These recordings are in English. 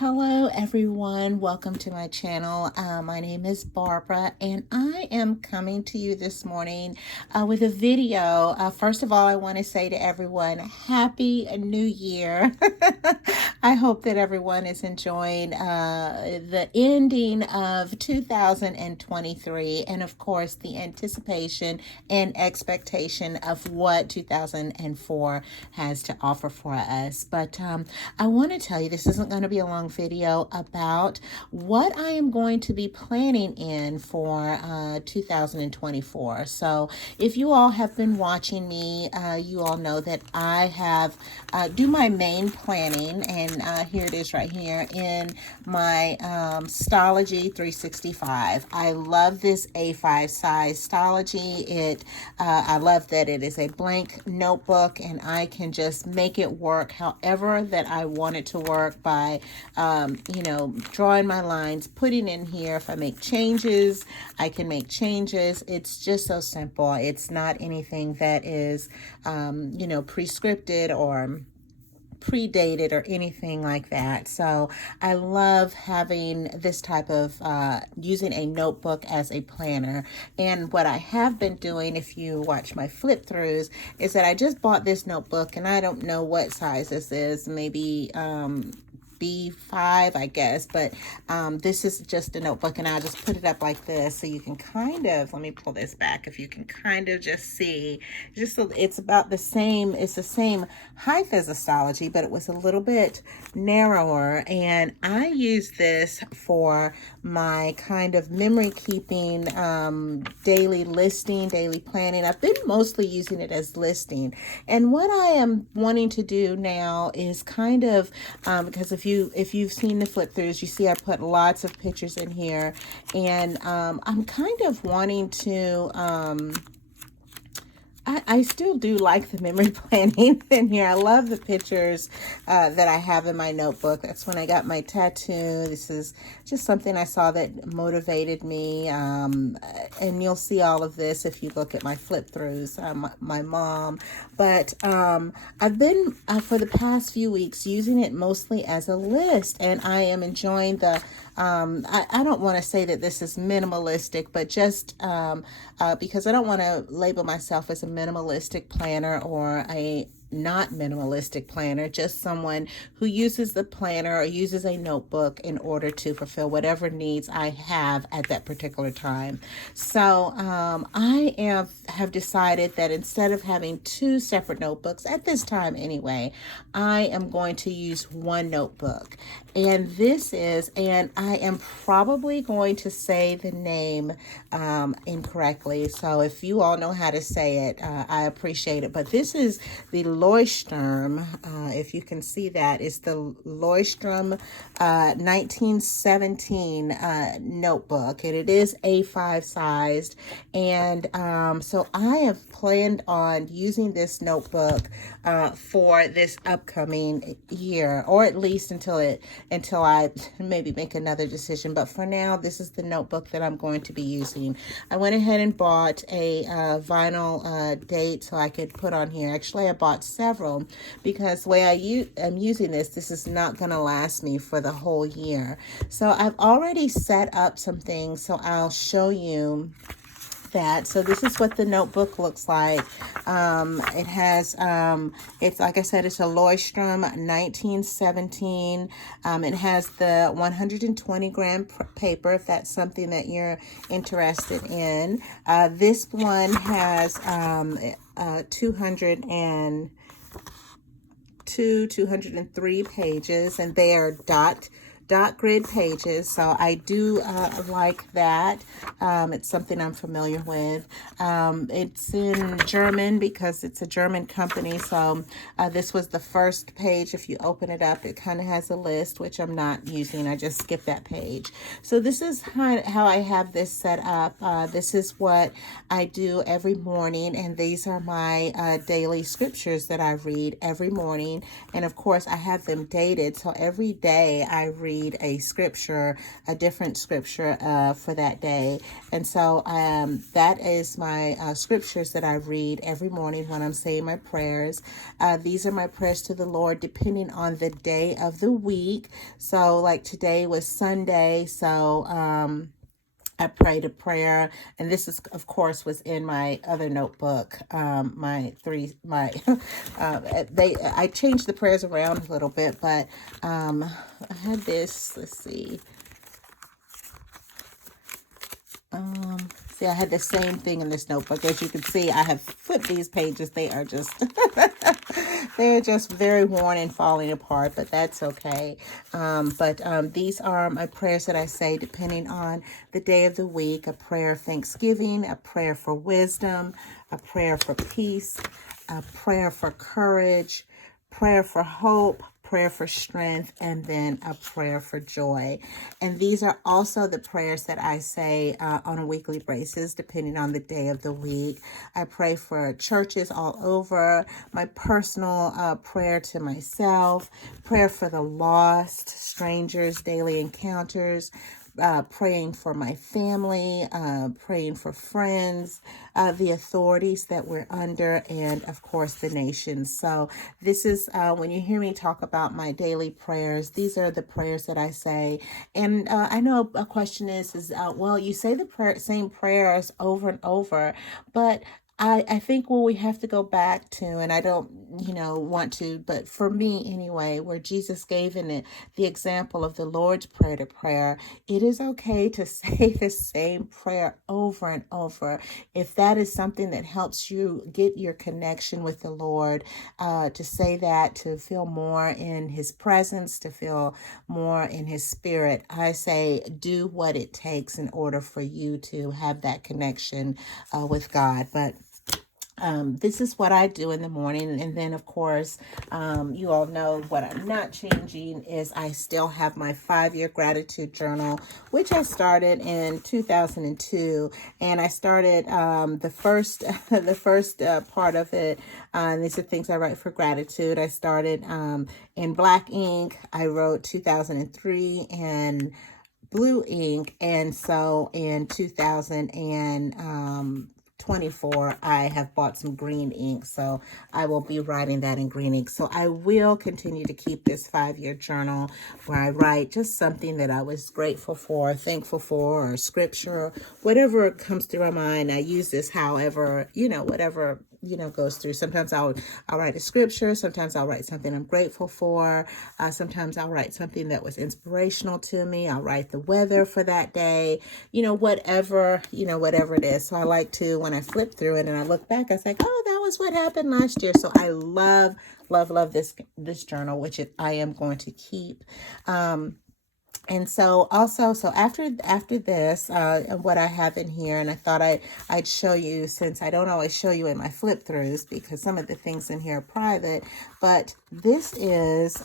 Hello everyone, welcome to my channel. My name is Barbara and I am coming to you this morning with a video. First of all, I want to say to everyone, Happy New Year. I hope that everyone is enjoying the ending of 2023 and of course the anticipation and expectation of what 2004 has to offer for us. But I want to tell you, this isn't going to be a long video about what I am going to be planning in for 2024. So if you all have been watching me, you all know that I have do my main planning, and here it is right here in my Stology 365. I love this A5 size Stology. I love that it is a blank notebook and I can just make it work however that I want it to work by, drawing my lines, putting in here. If I make changes, I can make changes. It's just so simple. It's not anything that is, prescripted or predated or anything like that. So I love having this type of using a notebook as a planner. And what I have been doing, if you watch my flip throughs, is that I just bought this notebook, and I don't know what size this is, maybe B5, I guess, but this is just a notebook, and I'll just put it up like this so you can kind of, let me pull this back, if you can kind of just see, it's about the same, it's the same height as Astrology, but it was a little bit narrower, and I use this for my kind of memory keeping, daily listing, daily planning. I've been mostly using it as listing, and what I am wanting to do now is kind of, because if you've seen the flip throughs, you see I put lots of pictures in here, and I'm kind of wanting to I still do like the memory planning in here. I love the pictures that I have in my notebook. That's when I got my tattoo. This is just something I saw that motivated me. And you'll see all of this if you look at my flip throughs, my mom. But I've been, for the past few weeks, using it mostly as a list. And I am enjoying the, I don't want to say that this is minimalistic, but just because I don't want to label myself as a minimalistic planner or a not minimalistic planner, just someone who uses the planner or uses a notebook in order to fulfill whatever needs I have at that particular time. So I have decided that instead of having two separate notebooks at this time anyway, I am going to use one notebook. And this is, and I am probably going to say the name incorrectly. So if you all know how to say it, I appreciate it. But this is the Leuchtturm. If you can see that, it's the Leuchtturm 1917 notebook, and it is A5 sized. And so I have planned on using this notebook for this upcoming year, or at least until I maybe make another decision. But for now, this is the notebook that I'm going to be using. I went ahead and bought a vinyl date so I could put on here. Actually, I bought several because the way I'm using this is not going to last me for the whole year. So I've already set up some things, so I'll show you that. So this is what the notebook looks like. It has, it's like I said, it's a Leuchtturm 1917. It has the 120 gram paper, if that's something that you're interested in. This one has 203 pages, and they are dot grid pages, so I do like that. It's something I'm familiar with. It's in German because it's a German company, so this was the first page. If you open it up, it kind of has a list, which I'm not using. I just skip that page. So this is how I have this set up. This is what I do every morning, and these are my daily scriptures that I read every morning. And of course, I have them dated, so every day I read read a scripture, a different scripture for that day. And so that is my scriptures that I read every morning when I'm saying my prayers. These are my prayers to the Lord depending on the day of the week. So like today was Sunday, so I prayed a prayer, and this is, of course, was in my other notebook. I changed the prayers around a little bit, but I had this. Let's see. See, I had the same thing in this notebook. As you can see, I have flipped these pages. They are just, they're just very worn and falling apart, but that's okay. These are my prayers that I say depending on the day of the week. A prayer of thanksgiving, a prayer for wisdom, a prayer for peace, a prayer for courage, prayer for hope, prayer for strength, and then a prayer for joy. And these are also the prayers that I say on a weekly basis, depending on the day of the week. I pray for churches all over, my personal prayer to myself, prayer for the lost, strangers, daily encounters, praying for my family, praying for friends, the authorities that we're under, and of course the nations. So this is when you hear me talk about my daily prayers, these are the prayers that I say. And I know a question is well, you say the same prayers over and over, but I think what we have to go back to, and I don't, want to, but for me anyway, where Jesus gave in it the example of the Lord's Prayer to prayer, it is okay to say the same prayer over and over. If that is something that helps you get your connection with the Lord, to say that, to feel more in his presence, to feel more in his spirit, I say do what it takes in order for you to have that connection with God. But this is what I do in the morning. And then, of course, you all know what I'm not changing is I still have my 5-year gratitude journal, which I started in 2002. And I started the first part of it. And these are things I write for gratitude. I started in black ink. I wrote 2003 and blue ink. And so in 2024, I have bought some green ink, so I will be writing that in green ink. So I will continue to keep this 5-year journal where I write just something that I was grateful for, thankful for, or scripture, whatever comes through my mind. I use this however, whatever goes through. Sometimes I'll write a scripture. Sometimes I'll write something I'm grateful for. Sometimes I'll write something that was inspirational to me. I'll write the weather for that day, whatever it is. So I like to, when I flip through it and I look back, I was like, oh, that was what happened last year. So I love this journal, which I am going to keep. And so also, after this, what I have in here, and I thought I'd show you, since I don't always show you in my flip throughs because some of the things in here are private, but this is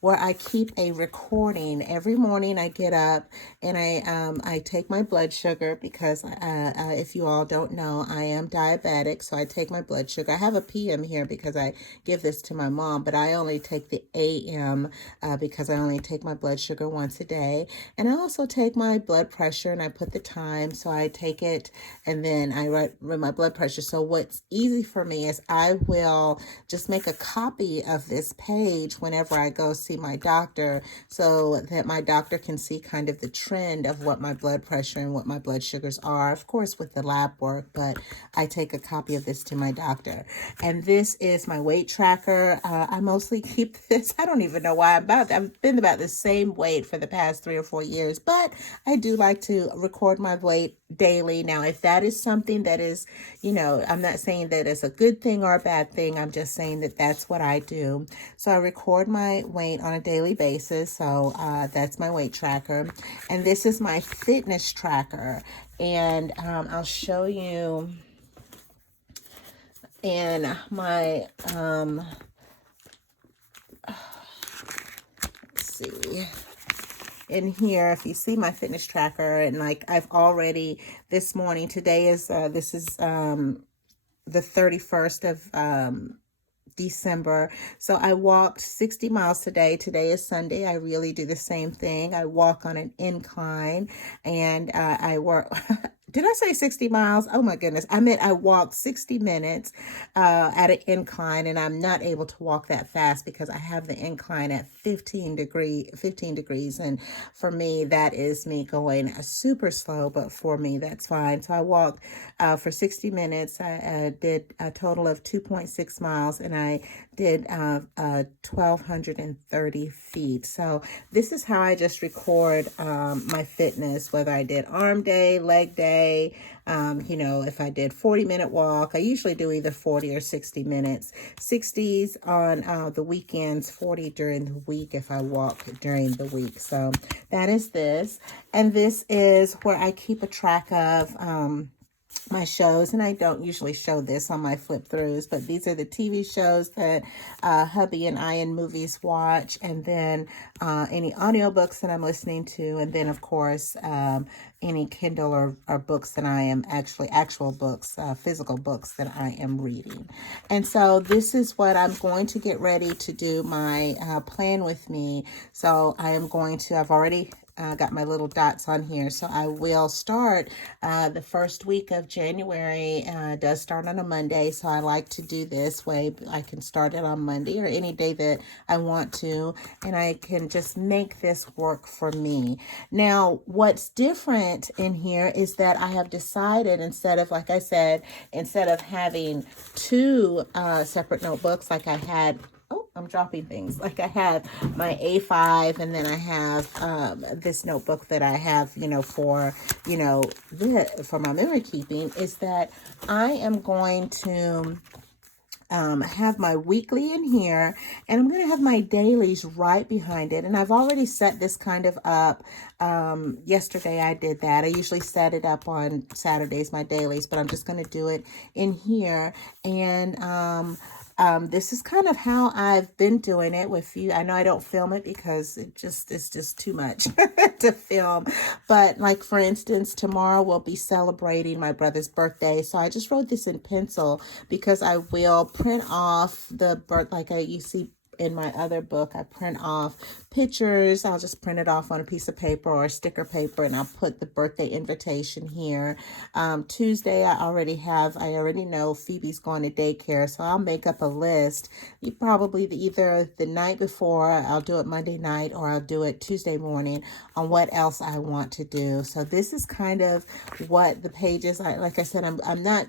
where I keep a recording. Every morning I get up and I take my blood sugar because if you all don't know, I am diabetic, so I take my blood sugar. I have a PM here because I give this to my mom, but I only take the AM because I only take my blood sugar once a day. And I also take my blood pressure and I put the time, so I take it and then I write my blood pressure. So what's easy for me is I will just make a copy of this page whenever I go see my doctor, so that my doctor can see kind of the trend of what my blood pressure and what my blood sugars are, of course with the lab work, but I take a copy of this to my doctor. And this is my weight tracker. I mostly keep this. I don't even know why I've been about the same weight for the past 3 or 4 years, but I do like to record my weight daily. Now, if that is something that is, I'm not saying that it's a good thing or a bad thing. I'm just saying that that's what I do. So I record my weight on a daily basis. So that's my weight tracker. And this is my fitness tracker. And I'll show you in my, let's see. In here, if you see my fitness tracker, and like I've already this morning, today is the 31st of December. So I walked 60 miles today. Today is Sunday. I really do the same thing. I walk on an incline, and I work. Did I say 60 miles? Oh my goodness. I meant I walked 60 minutes at an incline, and I'm not able to walk that fast because I have the incline at 15 degrees. And for me, that is me going super slow, but for me, that's fine. So I walked for 60 minutes. I did a total of 2.6 miles, and I did 1,230 feet. So this is how I just record my fitness, whether I did arm day, leg day, if I did 40-minute walk. I usually do either 40 or 60 minutes. 60s on the weekends, 40 during the week if I walk during the week. So that is this. And this is where I keep a track of my shows, and I don't usually show this on my flip throughs, but these are the TV shows that hubby and I in movies watch, and then any audiobooks that I'm listening to, and then of course any Kindle or books that I am actual books, physical books that I am reading. And so this is what I'm going to get ready to do my plan with me. So I've already got my little dots on here. So I will start the first week of January. Does start on a Monday. So I like to do this way. I can start it on Monday or any day that I want to. And I can just make this work for me. Now, what's different in here is that I have decided instead of having two separate notebooks like I had. Oh, I'm dropping things. Like I have my A5, and then I have this notebook that I have, for my memory keeping, is that I am going to have my weekly in here, and I'm going to have my dailies right behind it. And I've already set this kind of up. Yesterday I did that. I usually set it up on Saturdays, my dailies, but I'm just going to do it in here. And this is kind of how I've been doing it with you. I know I don't film it because it's just too much to film. But like, for instance, tomorrow we'll be celebrating my brother's birthday. So I just wrote this in pencil because I will print off you see in my other book, I print off pictures. I'll just print it off on a piece of paper or sticker paper, and I'll put the birthday invitation here. Tuesday, I already know Phoebe's going to daycare, so I'll make up a list. Either the night before, I'll do it Monday night, or I'll do it Tuesday morning on what else I want to do. So this is kind of what the pages. Like I said, I'm not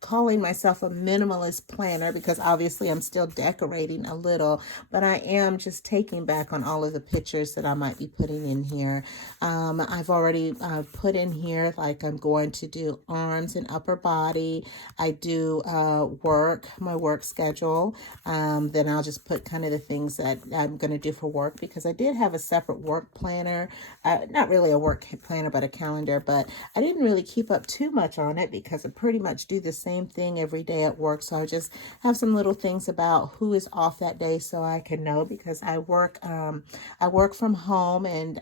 calling myself a minimalist planner because obviously I'm still decorating a little, but I am just taking back on all of the pictures that I might be putting in here. I've already put in here, like, I'm going to do arms and upper body. I do my work schedule. Then I'll just put kind of the things that I'm going to do for work, because I did have a separate work planner, not really a work planner, but a calendar, but I didn't really keep up too much on it because I pretty much do the same thing every day at work. So I just have some little things about who is off that day so I can know, because I work from home, and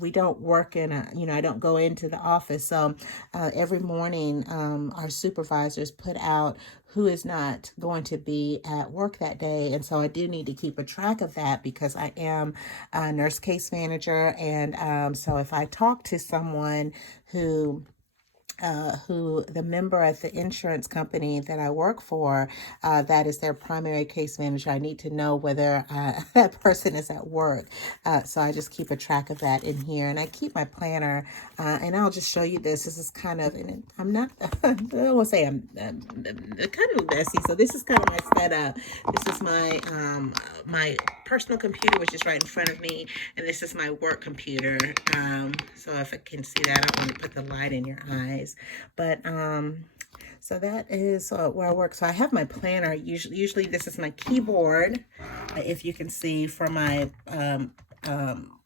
we don't work I don't go into the office. So every morning our supervisors put out who is not going to be at work that day. And so I do need to keep a track of that because I am a nurse case manager. And so if I talk to someone who the member at the insurance company that I work for, that is their primary case manager, I need to know whether that person is at work. So I just keep a track of that in here, and I keep my planner, and I'll just show you this. This is kind of, and I'm not, I don't want to say I'm kind of messy. So this is kind of my setup. This is my personal computer, which is right in front of me, and this is my work computer. So if I can see that, I want to put the light in your eyes. But so that is where I work. So I have my planner. Usually this is my keyboard, if you can see, for my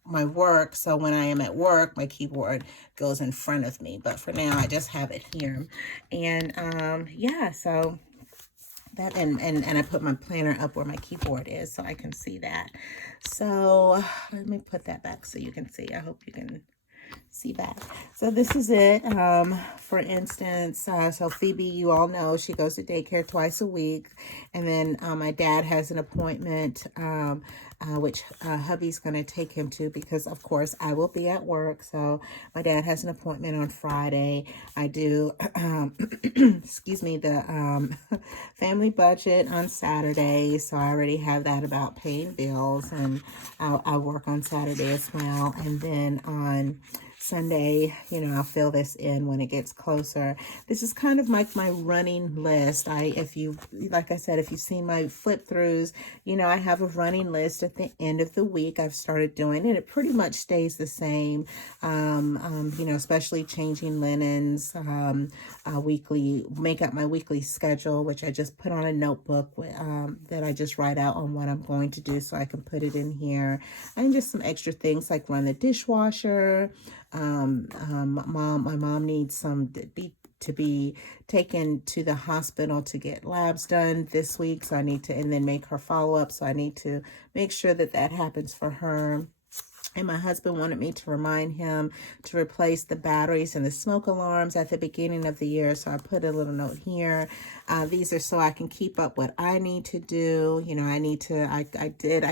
my work. So when I am at work, my keyboard goes in front of me. But for now, I just have it here. And yeah, so that, and I put my planner up where my keyboard is so I can see that. So let me put that back so you can see. I hope you can See that. So this is it. For instance, so Phoebe, you all know she goes to daycare twice a week, and then my dad has an appointment, which hubby's going to take him to, because of course I will be at work. So my dad has an appointment on Friday. I do, excuse me, the family budget on Saturday. So I already have that about paying bills, and I'll work on Saturday as well. And then on Sunday, you know, I'll fill this in when it gets closer. This is kind of like my running list. If you, like I said, if you've seen my flip throughs, you know, I have a running list at the end of the week. I've started doing it. It pretty much stays the same, you know, especially changing linens, weekly, make up my weekly schedule, which I just put on a notebook that I just write out on what I'm going to do so I can put it in here. And just some extra things like run the dishwasher. My mom needs some to be taken to the hospital to get labs done this week. So I need to, and then make her follow up. So I need to make sure that that happens for her. And my husband wanted me to remind him to replace the batteries and the smoke alarms at the beginning of the year. So I put a little note here. These are so I can keep up what I need to do. You know, I need to, I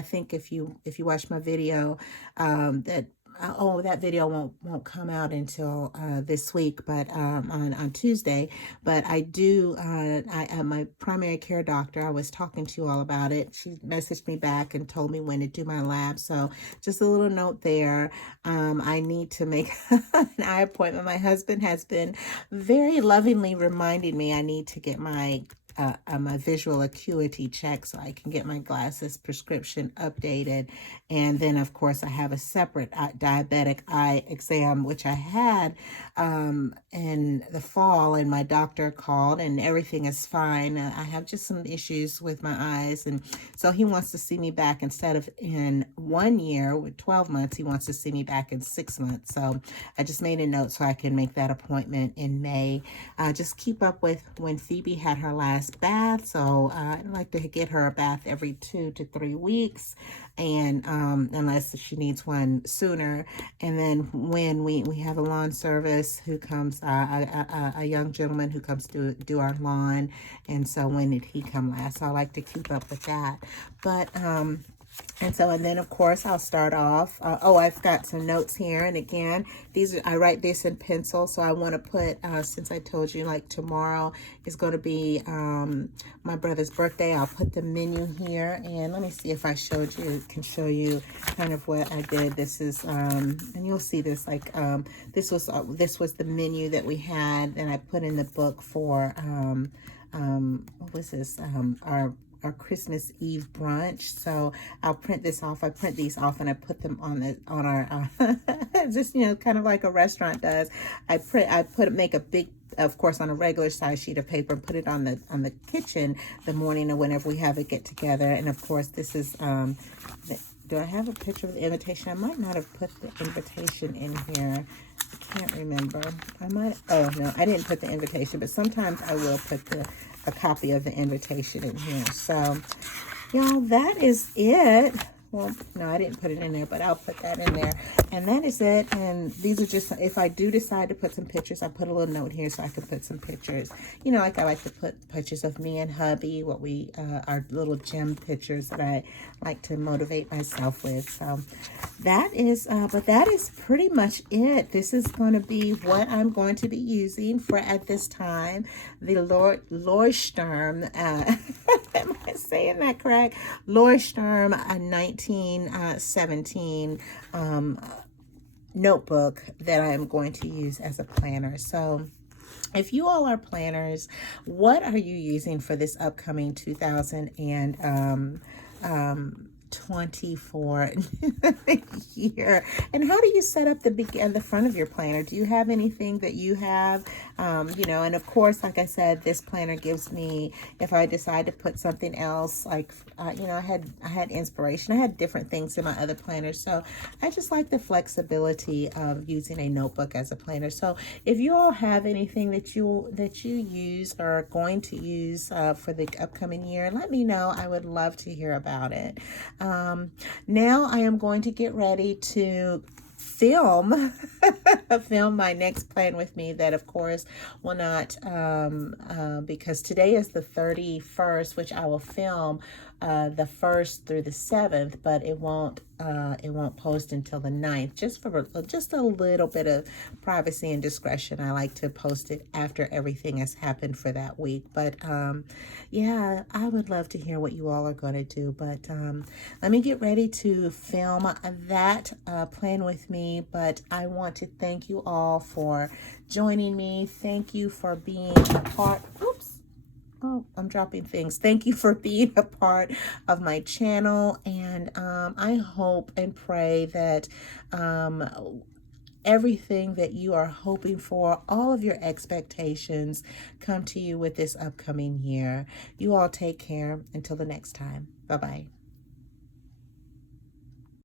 think if you watch my video, that video won't come out until this week, but on Tuesday. But I do, my primary care doctor, I was talking to you all about it. She messaged me back and told me when to do my lab. So just a little note there. I need to make an eye appointment. My husband has been very lovingly reminding me I need to get my visual acuity check so I can get my glasses prescription updated. And then, of course, I have a separate diabetic eye exam, which I had in the fall, and my doctor called and everything is fine. I have just some issues with my eyes, and so he wants to see me back instead of in 1 year with 12 months, he wants to see me back in 6 months. So I just made a note so I can make that appointment in May. Just keep up with when Phoebe had her last bath. So I like to get her a bath every 2 to 3 weeks, and unless she needs one sooner. And then when we have a lawn service who comes, a young gentleman who comes to do our lawn, and so when did he come last? So I like to keep up with that. But and then of course I'll start off. I've got some notes here, and again, I write this in pencil. So I want to put, since I told you like tomorrow is going to be my brother's birthday, I'll put the menu here, and let me see if I can show you kind of what I did. This is and you'll see this, like this was the menu that we had, and I put in the book for what was this, our Christmas Eve brunch. So I'll print this off. I print these off and I put them on our just, you know, kind of like a restaurant does. Make a big, of course, on a regular size sheet of paper, and put it on the kitchen the morning or whenever we have a get together. And of course, this is do I have a picture of the invitation? I might not have put the invitation in here. I can't remember. Oh no, I didn't put the invitation, but sometimes I will put a copy of the invitation in here. So, y'all, that is it. Well, no, I didn't put it in there, but I'll put that in there. And that is it. And these are just, if I do decide to put some pictures, I put a little note here so I can put some pictures. You know, like I like to put pictures of me and hubby, our little gem pictures that I like to motivate myself with. So that is, but that is pretty much it. This is going to be what I'm going to be using for, at this time, the Leuchtturm, am I saying that correct? Leuchtturm 1917 notebook that I am going to use as a planner. So if you all are planners, what are you using for this upcoming 2024 year? And how do you set up the front of your planner? Do you have anything that you have, you know? And of course, like I said, this planner gives me, if I decide to put something else, like you know, I had inspiration. I had different things in my other planners, so I just like the flexibility of using a notebook as a planner. So if you all have anything that you use or are going to use for the upcoming year, let me know. I would love to hear about it. Now I am going to get ready to film film my next plan with me that, of course, will not, because today is the 31st, which I will film the 1st through the 7th, but it won't post until the 9th, just for just a little bit of privacy and discretion. I like to post it after everything has happened for that week. But yeah, I would love to hear what you all are going to do. But let me get ready to film that plan with me. But I want to thank you all for joining me. Thank you for being a part. Oops. Oh, I'm dropping things. Thank you for being a part of my channel. And I hope and pray that everything that you are hoping for, all of your expectations come to you with this upcoming year. You all take care until the next time. Bye-bye.